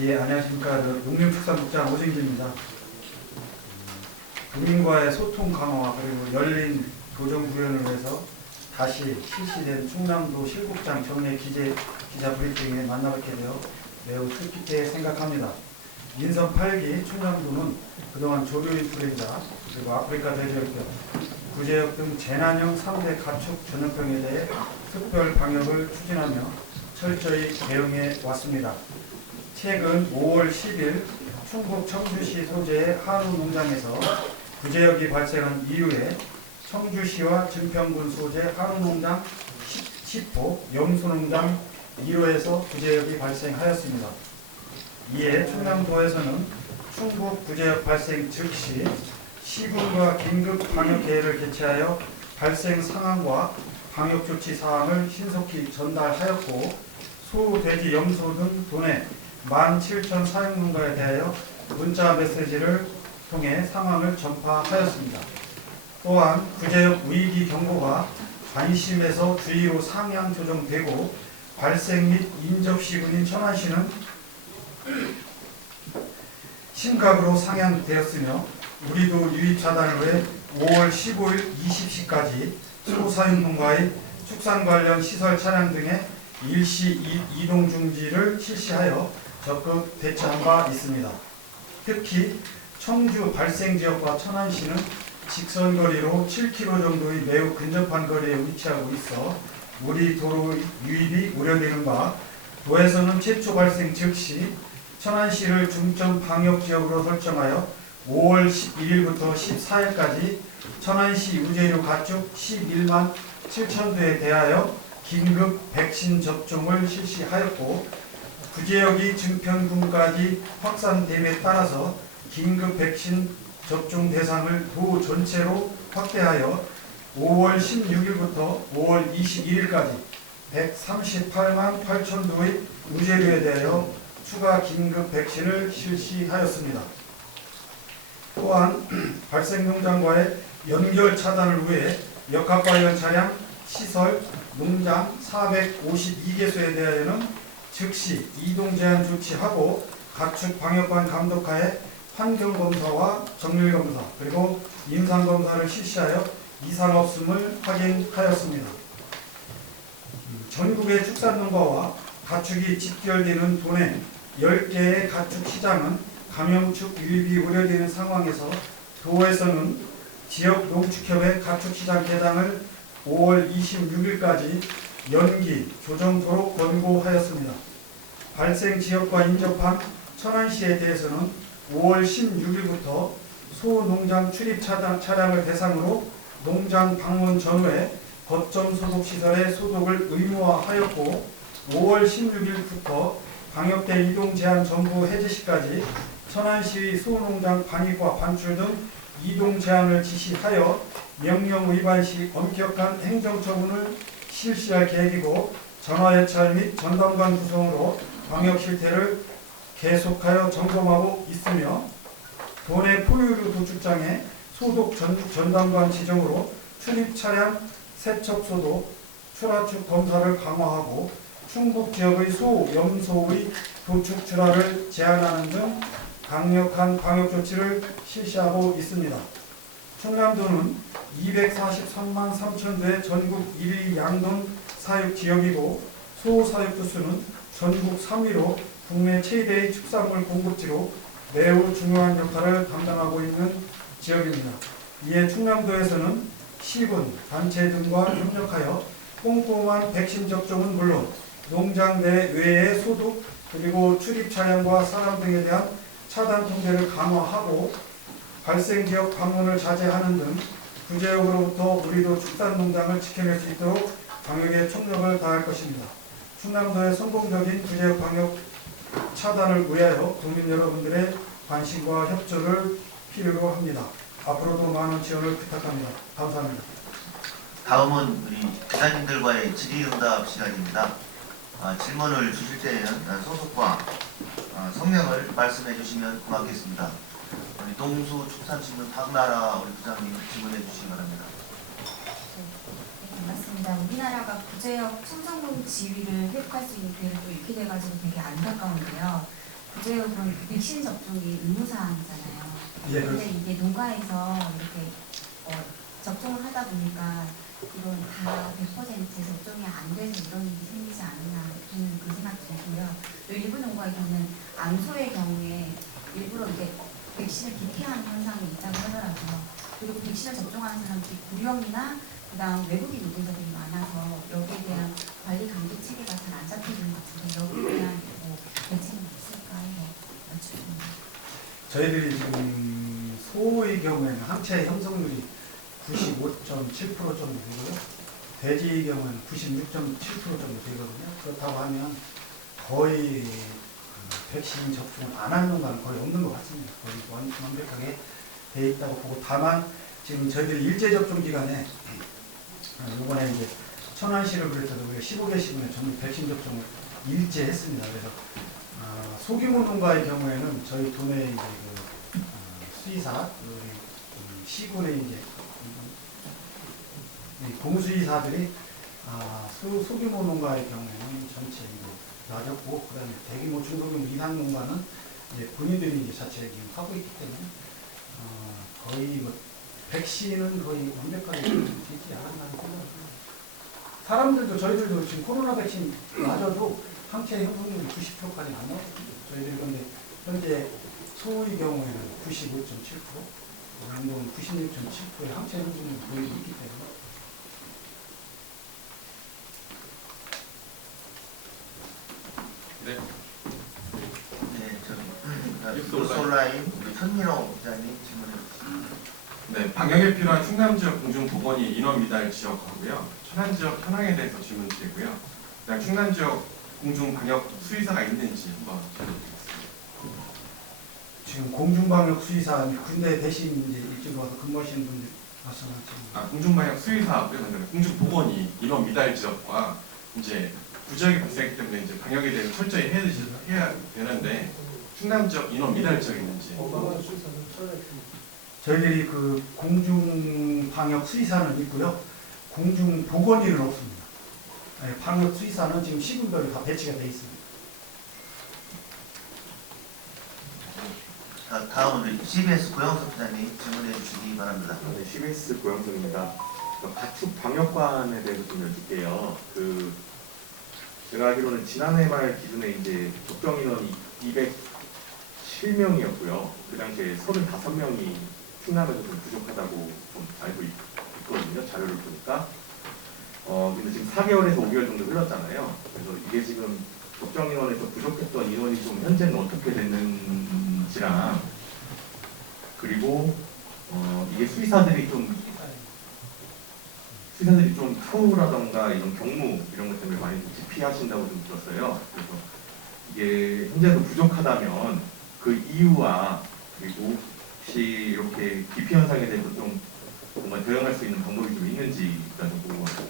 예, 안녕하십니까. 농림축산국장 오승기입니다. 국민과의 소통 강화와 그리고 열린 교정 구현을 위해서 다시 실시된 충남도 실국장 정례 기자 브리핑에 만나뵙게 되어 매우 뜻깊게 생각합니다. 민선 8기 충남도는 그동안 조류 인플루엔자 그리고 아프리카 돼지열병, 구제역 등 재난형 3대 가축 전염병에 대해 특별 방역을 추진하며 철저히 대응해 왔습니다. 최근 5월 10일 충북 청주시 소재의 한우 농장에서 구제역이 발생한 이후에 청주시와 증평군 소재 한우 농장 10호, 염소농장 1호에서 구제역이 발생하였습니다. 이에 충남도에서는 충북 구제역 발생 즉시 시군과 긴급 방역회의를 개최하여 발생 상황과 방역조치 사항을 신속히 전달하였고, 소, 돼지, 염소 등 도내 17,000 사육농가에 대하여 문자 메시지를 통해 상황을 전파하였습니다. 또한 구제역 위기 경보가 관심에서 주의로 상향 조정되고 발생 및 인접시군인 천안시는 심각으로 상향되었으며, 우리도 유입 차단을 위해 5월 15일 20시까지 소사육농가의 축산 관련 시설 차량 등의 일시 이동 중지를 실시하여 적극 대처한 바 있습니다. 특히 청주 발생 지역과 천안시는 직선거리로 7km 정도의 매우 근접한 거리에 위치하고 있어 우리 도로 유입이 우려되는 바, 도에서는 최초 발생 즉시 천안시를 중점 방역지역으로 설정하여 5월 11일부터 14일까지 천안시 유재료 가축 11만 7천 두에 대하여 긴급 백신 접종을 실시하였고, 구제역이 증평군까지 확산됨에 따라서 긴급 백신 접종 대상을 도 전체로 확대하여 5월 16일부터 5월 21일까지 138만 8천 두의 유재료에 대하여 추가 긴급 백신을 실시하였습니다. 또한 발생 농장과의 연결 차단을 위해 역학 관련 차량, 시설, 농장 452개소에 대하여는 즉시 이동 제한 조치하고 가축 방역관 감독하에 환경검사와 정밀검사 그리고 임상검사를 실시하여 이상 없음을 확인하였습니다. 전국의 축산농가와 가축이 집결되는 도내 10개의 가축 시장은 감염축 유입이 우려되는 상황에서 도에서는 지역 농축협의 가축 시장 개장을 5월 26일까지 연기, 조정토록 권고하였습니다. 발생 지역과 인접한 천안시에 대해서는 5월 16일부터 소농장 출입 차량을 대상으로 농장 방문 전후에 거점 소독 시설의 소독을 의무화하였고, 5월 16일부터 방역대 이동 제한 전부 해제 시까지 천안시의 소농장 반입과 반출 등 이동 제한을 지시하여 명령 위반 시 엄격한 행정처분을 실시할 계획이고, 전화예찰 및 전담관 구성으로 방역 실태를 계속하여 점검하고 있으며, 도내 포유류 도축장에 소독 전담관 지정으로 출입 차량 세척 소독, 출하축 검사를 강화하고 충북 지역의 소, 염소의 도축 출하를 제한하는 등 강력한 방역 조치를 실시하고 있습니다. 충남도는 243만 3천 두의 전국 1위 양돈 사육 지역이고, 소 사육주 수는 전국 3위로 국내 최대의 축산물 공급지로 매우 중요한 역할을 담당하고 있는 지역입니다. 이에 충남도에서는 시군, 단체 등과 협력하여 꼼꼼한 백신 접종은 물론 농장 내 외의 소독 그리고 출입 차량과 사람 등에 대한 차단 통제를 강화하고 발생 지역 방문을 자제하는 등 구제역으로부터 우리도 축산농장을 지켜낼 수 있도록 방역에 총력을 다할 것입니다. 충남도의 성공적인 구제역 방역 차단을 위하여 국민 여러분들의 관심과 협조를 필요로 합니다. 앞으로도 많은 지원을 부탁합니다. 감사합니다. 다음은 우리 기자님들과의 질의응답 시간입니다. 질문을 주실 때에는 소속과 성명을 말씀해 주시면 고맙겠습니다. 우리 농수축산신문 박나라 우리 부장님 질문해 주시기 바랍니다. 네, 반갑습니다. 우리나라가 구제역 청정동 지위를 회복할 수 있는 기회를 또 잃게 돼가지고 되게 안타까운데요. 구제역은 백신 접종이 의무사항이잖아요. 예, 근데 그렇습니다. 이게 농가에서 이렇게 접종을 하다 보니까 이건 다 100% 접종이 안 돼서 이런 일이 생기지 않나 저는 그 생각 들고요. 또 일부 농가에서는 암소의 경우에 일부러 이게 백신을 기피하는 현상이 있다고 하더라고요. 그리고 백신을 접종하는 사람들이 고령이나 그다음 외국인 노동자들이 많아서 여기에 대한 관리 감독 체계가 잘 안 잡혀지는 것 같은데 여기에 대한 대책이 있을까 해서 여쭙습니다. 저희들이 지금 소의 경우에는 항체 형성률이 95.7% 정도 되고요. 돼지의 경우는 96.7% 정도 되거든요. 그렇다고 하면 거의 백신 접종을 안 하는 농가는 거의 없는 것 같습니다. 거의 완벽하게 돼 있다고 보고, 다만 지금 저희들이 일제 접종 기간에 이번에 이제 천안시를 그랬어도 우리가 15개 시군에 전부 백신 접종을 일제했습니다. 그래서 소규모 농가의 경우에는 저희 도내 이제 수의사, 시군의 이제 공수의사들이 소규모 농가의 경우에는 전체 이제 놔줬고, 그다음에 대규모 중소규모 이상 농가는 이제 본인들이 이제 자체 지금 하고 있기 때문에 거의 백신은 거의 완벽하게 되지 않았나 생각합니다. 사람들도 저희들도 지금 코로나 백신 맞아도 항체 형성률이 90%까지 안 나왔습니다. 저희들 그런데 현재 소의 경우에는 95.7%, 양동은 96.7%의 항체 형성률을 보이고 있기 때문에. 네. 네, 저기 뉴스 온라인 우리 현민호 기자님 질문해 주십시오. 네, 방역에 필요한 충남 지역 공중보건이 인원 미달 지역하고요. 천안 지역 현황에 대해서 질문드리고요. 그다음 충남 지역 공중 방역 수의사가 있는지 한번 질문드리겠습니다. 지금 공중방역 수의사 군대 대신 이제 이쪽으로 와서 근무하시는 분들 말씀하시는 공중 방역 수의사하고요. 그다음에 공중 보건이 인원 미달 지역과 이제 구지역이 발생했기 때문에 이제 방역에 대해 철저히 해야 되는데 충남 지역 인원 미달 지역이 있는지. 저희들이 그 공중 방역 수의사는 있고요. 공중 보건의는 없습니다. 네, 방역 수의사는 지금 시군별로 다 배치가 되어 있습니다. 자, 다음은 우리 CBS 고영석 기자님 질문해 주시기 바랍니다. 네, CBS 고영석입니다. 가축 방역관에 대해서 좀 여쭐게요. 제가 알기로는 지난해 말 기준에 이제 접종 인원이 207명이었고요. 그 당시에 35명이 충남에서 좀 부족하다고 좀 알고 있거든요. 자료를 보니까. 근데 지금 4개월에서 5개월 정도 흘렀잖아요. 그래서 이게 지금 접종 인원에서 부족했던 인원이 좀 현재는 어떻게 됐는지랑, 그리고 이게 수의사들이 좀 초우라던가 이런 경무 이런 것 때문에 많이 기피하신다고 좀 들었어요. 그래서 이게 현재도 부족하다면 그 이유와, 그리고 혹시 이렇게 기피 현상에 대해서 좀 뭔가 대응할 수 있는 방법이 좀 있는지가 좀 궁금합니다.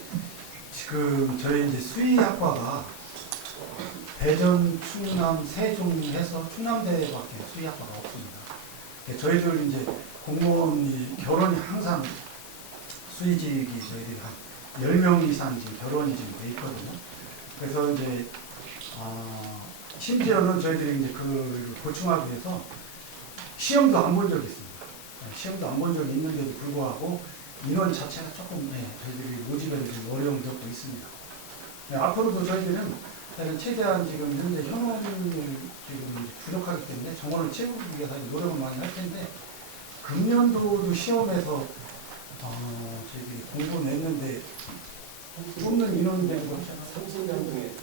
지금 저희 이제 수의학과가 대전, 충남, 세종 해서 충남대밖에 수의학과가 없습니다. 저희들 이제 공무원이 결혼이 항상 수의직이 저희들이 한 10명 이상 지금 결혼이 지금 돼 있거든요. 그래서 이제 심지어는 저희들이 이제 그걸 보충하기 위해서 시험도 안 본 적이 있습니다. 시험도 안 본 적이 있는데도 불구하고 인원 자체가 조금 저희들이 모집에 좀 어려운 적도 있습니다. 앞으로도 저희들은 최대한 지금 현재 현원을 지금 부족하기 때문에 정원을 채우기 위해서 노력을 많이 할 텐데, 금년도도 시험에서 저희들이 공부 냈는데 뽑는 인원 된 거 30명 중에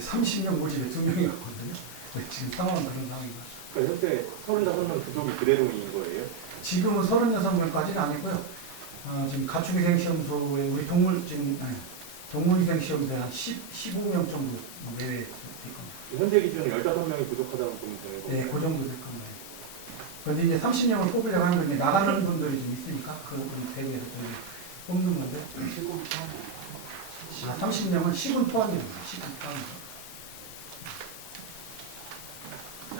30명 모집에 2명이 왔거든요. 지금 상황은 그런 상황입니다. 그러니까 현재 35명 부족이 그대로인 거예요? 지금은 36명까지는 아니고요. 지금 가축위생시험소에 우리 동물위생시험소에 한 15명 정도 내외 될 겁니다. 현재 기준은 15명이 부족하다고 보면 되는 거예요? 네, 그 정도 될 겁니다. 그런데 이제 30명을 뽑으려고 하는 건데 나가는 분들이 좀 있으니까 그분 대비해서 저희 뽑는 건데 30명은 시군 포함입니다. 시군 포함입니다. 자,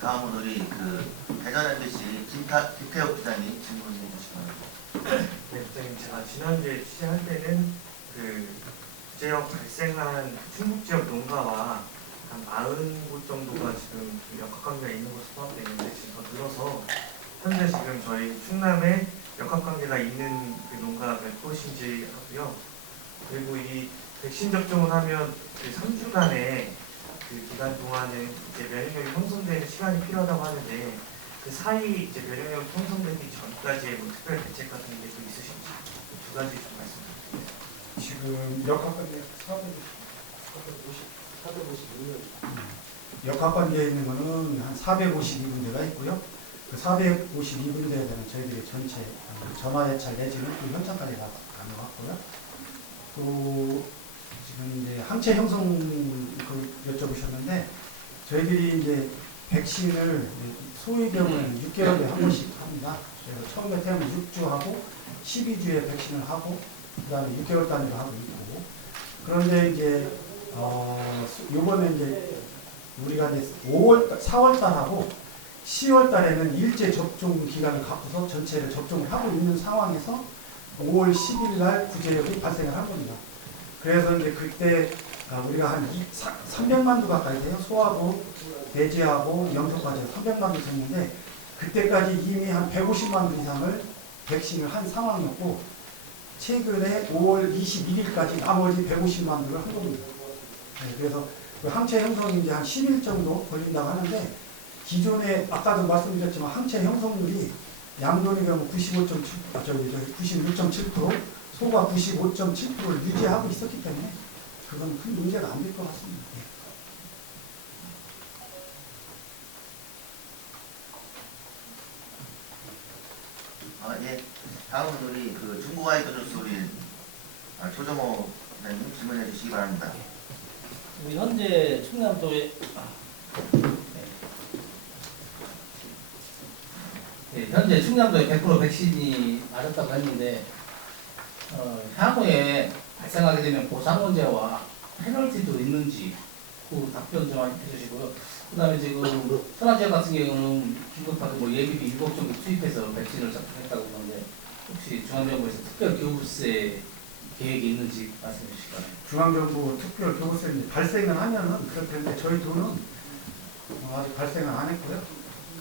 다음은 우리 대전 MBC 김태혁 기자님 질문해 주시기 바랍니다. 네, 부장님, 제가 지난주에 취재할 때는 구제역 발생한 충북 지역 농가와 한 40곳 정도가 지금 역학관계가 있는 것으로 포함되어 있는데 지금 더 늘어서 현재 지금 저희 충남에 역학관계가 있는 그 농가가 몇 곳인지 하고요. 그리고 이 백신 접종을 하면 그 3주간의 그 기간 동안은 이제 면역력이 형성되는 시간이 필요하다고 하는데 그 사이 이제 면역력이 형성되기 전까지의 뭐 특별 대책 같은 게 또 있으신지 두 가지 좀 말씀 부탁드립니다. 지금 역학관계 452년 역학관계에 있는 거는 한 452군데가 있고요. 그 452군데에 대한 저희들이 전체 전화예찰 내지는 또 현장까지 다 다녀왔고요. 또 지금 이제 항체 형성 그 여쭤보셨는데 저희들이 이제 백신을 소의 경우에는 6개월에 한 번씩 합니다. 그래서 처음에 태우면 6주하고 12주에 백신을 하고 그다음에 6개월 단위로 하고 있고 그런데 이제 요번에 이제 우리가 이제 4월 달하고 10월 달에는 일제 접종 기간을 갖고서 전체를 접종을 하고 있는 상황에서 5월 10일 날 구제역이 발생을 한 겁니다. 그래서 이제 그때 우리가 한 300만 두 가까이 돼요. 소하고 돼지하고 염소까지 300만 두 됐는데 그때까지 이미 한 150만 두 이상을 백신을 한 상황이었고 최근에 5월 21일까지 나머지 150만 두를 한 겁니다. 네, 그래서 그 항체 형성이 이제 한 10일 정도 걸린다고 하는데 기존에 아까도 말씀드렸지만 항체 형성률이 양돈이 그러면 96.7%, 소가 95.7%를 유지하고 있었기 때문에 그건 큰 문제가 안 될 것 같습니다. 예. 다음은 우리 그 중고와이드 뉴스 우리 조정호 기자님 질문해 주시기 바랍니다. 현재 충남도에 현재 충남도에 100% 백신이 맞았다고 했는데 향후에 발생하게 되면 보상 문제와 페널티도 있는지 그 답변 좀 해주시고요. 그다음에 지금 천안 지역 같은 경우는 긴급하게 뭐 예비비 7억 정도 투입해서 백신을 접종했다고 하는데 혹시 중앙정부에서 특별 교부세 계획이 있는지 말씀해 주시기 바랍니다. 중앙정부 특별 교부세 발생을 하면은 그럴 텐데 저희 도는 아직 발생을 안 했고요.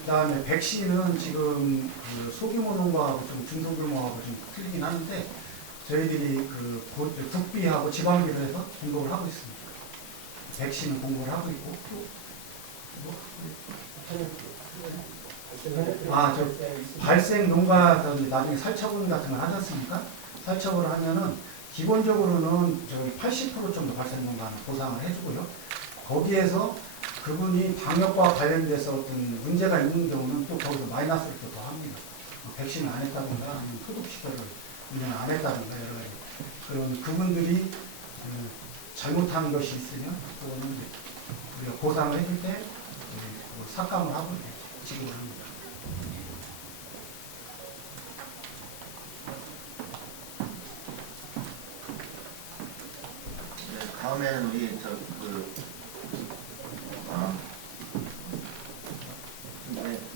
그다음에 백신은 지금 그 소규모 농가하고 좀 중소규모하고 좀 틀리긴 하는데 저희들이 그 국비하고 지방비로 해서 공급을 하고 있습니다. 백신은 공급을 하고 있고 저 발생 농가 나중에 살처분 같은 걸 하셨습니까? 살처분을 하면은 기본적으로는 저희 80% 정도 발생 농가는 보상을 해주고요. 거기에서 그분이 방역과 관련돼서 어떤 문제가 있는 경우는 또 거기서 마이너스를 또 더 합니다. 백신을 안 했다든가 아니면 소독시설을 운영을 안 했다든가 여러 가지 그런 그분들이 잘못한 것이 있으면 그거는 우리가 보상을 해줄 때 삭감을 하고 지급을 합니다. 네, 다음에는 우리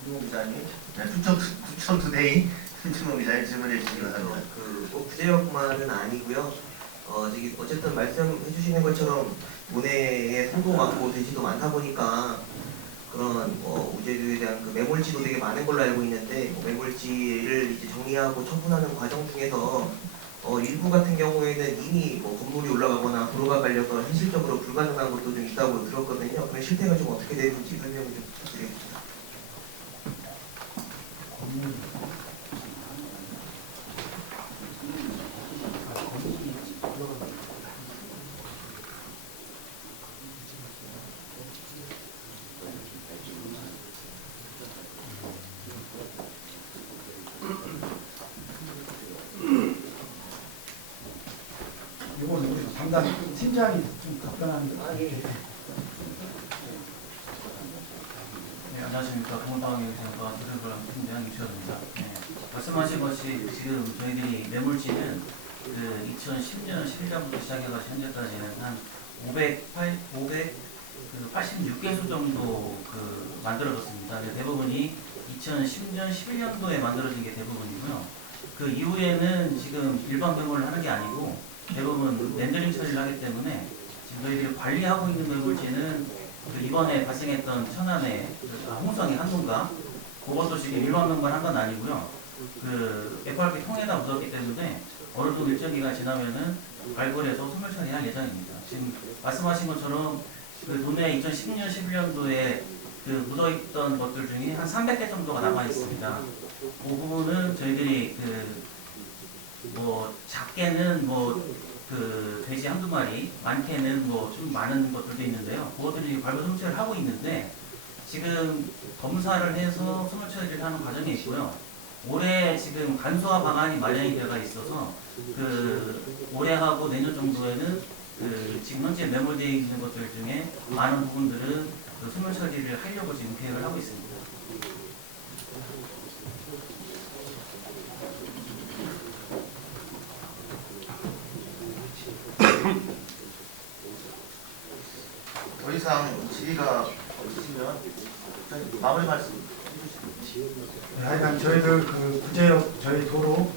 김준호 기자님, 부천 투데이 김준호 기자님 질문해 주시기 바랍니다. 뭐 구제역만은 아니고요. 어쨌든 말씀해 주시는 것처럼 논해에 소도 많고 돼지도 많다 보니까 그런 우제류에 대한 그 매몰지도 되게 많은 걸로 알고 있는데 매몰지를 이제 정리하고 처분하는 과정 중에서 일부 같은 경우에는 이미 건물이 올라가거나 도로가 깔려서 현실적으로 불가능한 것도 좀 있다고 들었거든요. 그런 실태가 좀 어떻게 되는지 설명 좀 부탁드리겠습니다. 이거는 우리 담당 팀장이 좀 답변하는 게 네, 안녕하십니까. 동물방역센터 드리블 팀장 유시호입니다. 네, 말씀하신 것이 지금 저희들이 매물지는 그 2010년 11월부터 시작해서 현재까지는 한 586개소 정도 만들어졌습니다. 대부분이 2010년 11년도에 만들어진 게 대부분이고요. 그 이후에는 지금 일반 매몰을 하는 게 아니고 대부분 렌더링 처리를 하기 때문에 지금 저희들이 관리하고 있는 매물지는 그 이번에 발생했던 천안의 홍성이 한동가 그것도 지금 일반 명만 한 건 아니고요. 그 FRP 통에다 묻었기 때문에 어느 정도 일정 기간 지나면은 발굴해서 소멸 처리할 예정입니다. 지금 말씀하신 것처럼 그 도내 2010년, 11년도에 그 묻어있던 것들 중에 한 300개 정도가 남아 있습니다. 그 부분은 저희들이 그 뭐 작게는 뭐 그 돼지 한두 마리, 많게는 뭐 좀 많은 것들도 있는데요. 그것들이 발굴 소멸을 하고 있는데 지금 검사를 해서 소멸 처리를 하는 과정에 있고요. 올해 지금 간소화 방안이 마련이 되어 있어서 그 올해하고 내년 정도에는 그 지금 현재 매몰되어 있는 것들 중에 많은 부분들은 그 소멸 처리를 하려고 지금 계획을 하고 있습니다. 더 이상 질의가 없으시면 마무리 말씀 해주시죠. 네, 하여간 저희들 그 구제역 저희 도로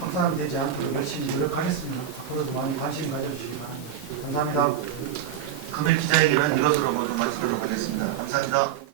확산되지 않도록 열심히 노력하겠습니다. 앞으로도 많이 관심 가져주시기 바랍니다. 감사합니다. 금일 기자회견은 이것으로 모두 마치도록 하겠습니다. 감사합니다.